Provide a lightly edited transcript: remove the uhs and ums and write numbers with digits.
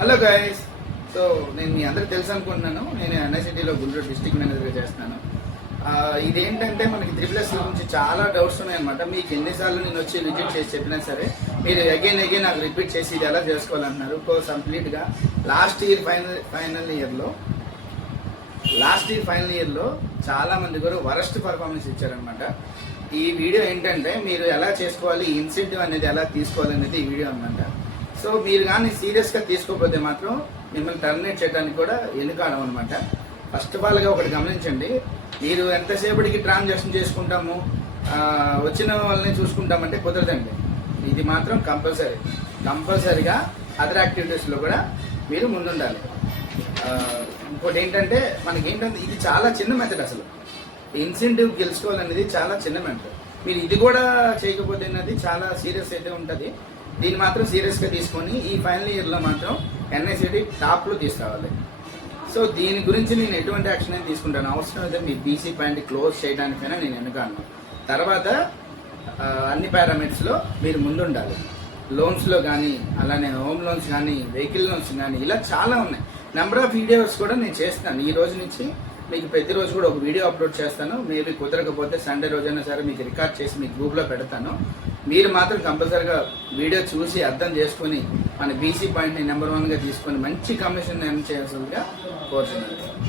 Hello guys. So నేను మీ అందరికి తెలుసు అనుకుంటున్నాను. నేను ఎన్ఐసిటీలో గుంటూరు డిస్ట్రిక్ట్ మేనేజర్గా చేస్తున్నాను. ఇదేంటంటే మనకి త్రిప్లస్ గురించి చాలా డౌట్స్ ఉన్నాయన్నమాట. మీకు ఎన్నిసార్లు నేను వచ్చి విజిట్ చేసి చెప్పినా సరే మీరు అగైన్ నాకు రిపీట్ చేసి ఇది ఎలా చేసుకోవాలంటున్నారు. కంప్లీట్గా లాస్ట్ ఇయర్ ఫైనల్ ఇయర్లో చాలా మంది కూడా వరస్ట్ పర్ఫార్మెన్స్ ఇచ్చారనమాట. ఈ వీడియో ఏంటంటే మీరు ఎలా చేసుకోవాలి, ఇన్సెంటివ్ అనేది ఎలా తీసుకోవాలి అనేది ఈ వీడియో అనమాట. సో మీరు కానీ సీరియస్గా తీసుకోకపోతే మాత్రం మిమ్మల్ని టర్మినేట్ చేయడానికి కూడా వెనుకాడం అనమాట. ఫస్ట్ ఆఫ్ ఆల్గా ఒకటి గమనించండి, మీరు ఎంతసేపటికి ట్రాన్సాక్షన్ చేసుకుంటాము, వచ్చిన వాళ్ళని చూసుకుంటామంటే కుదరదండి. ఇది మాత్రం కంపల్సరీగా అదర్ యాక్టివిటీస్లో కూడా మీరు ముందుండాలి. ఇంకోటి ఏంటంటే ఇది చాలా చిన్న మెథడ్. అసలు ఇన్సెంటివ్ గెలుచుకోవాలనేది చాలా చిన్న మెథడ్. మీరు ఇది కూడా చేయకపోతే అనేది చాలా సీరియస్ అయితే ఉంటుంది. దీన్ని మాత్రం సీరియస్గా తీసుకొని ఈ ఫైనల్ ఇయర్లో మాత్రం ఎన్ఐసిటీ టాప్లో తీసుకురావాలి. సో దీని గురించి నేను ఎటువంటి యాక్షన్ అయితే తీసుకుంటాను, అవసరం అయితే మీ బీసీ పాయింట్ క్లోజ్ చేయడానికైనా నేను వెనుకాను. తర్వాత అన్ని పారామీటర్స్లో మీరు ముందుండాలి. లోన్స్లో కానీ, అలానే హోమ్ లోన్స్ కానీ, వెహికల్ లోన్స్ కానీ, ఇలా చాలా ఉన్నాయి. నెంబర్ ఆఫ్ వీడియోస్ కూడా నేను చేస్తాను. ఈ రోజు నుంచి మీకు ప్రతిరోజు కూడా ఒక వీడియో అప్లోడ్ చేస్తాను. మీరు కుదరకపోతే సండే రోజైనా సరే మీకు రికార్డ్ చేసి మీ గ్రూప్లో పెడతాను. మీరు మాత్రం కంపల్సరీగా వీడియో చూసి అర్థం చేసుకొని మన బీసీ పాయింట్ని నెంబర్ 1గా తీసుకొని మంచి కమిషన్ ఎర్న్ చేయాల్సిందిగా కోరుతున్నాను.